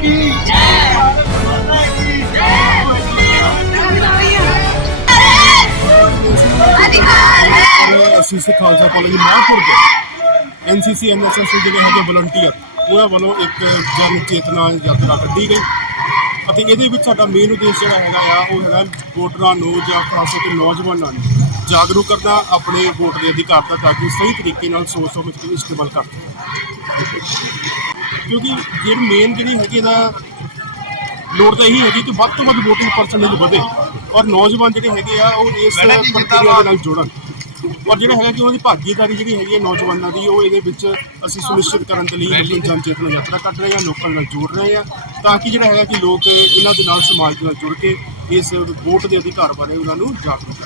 ਕੀ? ਜੈ ਮਾਤਾ ਕੀ ਜੈ ਅਧਿਕਾਰ ਹੈ। ਅਸੀਂ ਸਿੱਖ ਖਾਲਸਾ ਕਾਲਜ ਮਾਹਪੁਰ ਦੇ ਐਨਸੀਸੀ ਐਨਐਸਐਸ ਦੇ ਜਿਹੜੇ ਹੈਗੇ ਵਲੰਟੀਅਰ ਉਹਨਾਂ ਵੱਲੋਂ ਇੱਕ ਜਨ ਚੇਤਨਾ ਯਾਤਰਾ ਕੱਢੀ ਗਈ। ਅਤੇ ਇਹਦੇ ਵਿੱਚ ਸਾਡਾ ਮੇਨ ਉਦੇਸ਼ ਜਿਹੜਾ ਹੈਗਾ ਆ ਉਹ ਹੈਗਾ ਵੋਟਰਾਂ ਨੂੰ ਜਾਂ ਖਾਸ ਕਰਕੇ ਨੌਜਵਾਨਾਂ ਨੂੰ ਜਾਗਰੂਕ ਕਰਨਾ ਆਪਣੇ ਵੋਟ ਦੇ ਅਧਿਕਾਰ ਦਾ ਤਾਂ ਕਿ ਸਹੀ ਤਰੀਕੇ ਨਾਲ ਸੋਚ ਸਮਝ ਕੇ ਇਸਤੇਮਾਲ ਕਰ ਸਕਣ। ਕਿਉਂਕਿ ਜਿਹੜੀ ਮੇਨ ਜਿਹੜੀ ਹੈਗੀ ਦਾ ਲੋੜ ਤਾਂ ਇਹੀ ਹੈਗੀ ਕਿ ਵੱਧ ਤੋਂ ਵੱਧ VOTING ਪਰਸੈਂਟੇਜ ਵਧੇ ਔਰ ਨੌਜਵਾਨ ਜਿਹੜੇ ਹੈਗੇ ਆ ਉਹ ਇਸ ਪ੍ਰਕਿਰਿਆ ਦੇ ਨਾਲ ਜੁੜਨ। ਔਰ ਜਿਹੜਾ ਹੈਗਾ ਕਿ ਉਹਨਾਂ ਦੀ ਭਾਗੀਦਾਰੀ ਜਿਹੜੀ ਹੈਗੀ ਹੈ ਨੌਜਵਾਨਾਂ ਦੀ ਉਹ ਇਹਦੇ ਵਿੱਚ ਅਸੀਂ ਸੁਨਿਸ਼ਚਿਤ ਕਰਨ ਦੇ ਲਈ ਆਪਣੀ ਜਨ ਚੇਤਨਾ ਯਾਤਰਾ ਕੱਢ ਰਹੇ ਹਾਂ ਲੋਕਾਂ ਨਾਲ ਜੁੜ ਰਹੇ ਹਾਂ ਤਾਂ ਕਿ ਜਿਹੜਾ ਹੈਗਾ ਕਿ ਲੋਕ ਇਹਨਾਂ ਦੇ ਨਾਲ ਸਮਾਜ ਦੇ ਨਾਲ ਜੁੜ ਕੇ ਇਸ ਵੋਟ ਦੇ ਅਧਿਕਾਰ ਬਾਰੇ ਉਹਨਾਂ ਨੂੰ ਜਾਗਰੂਕ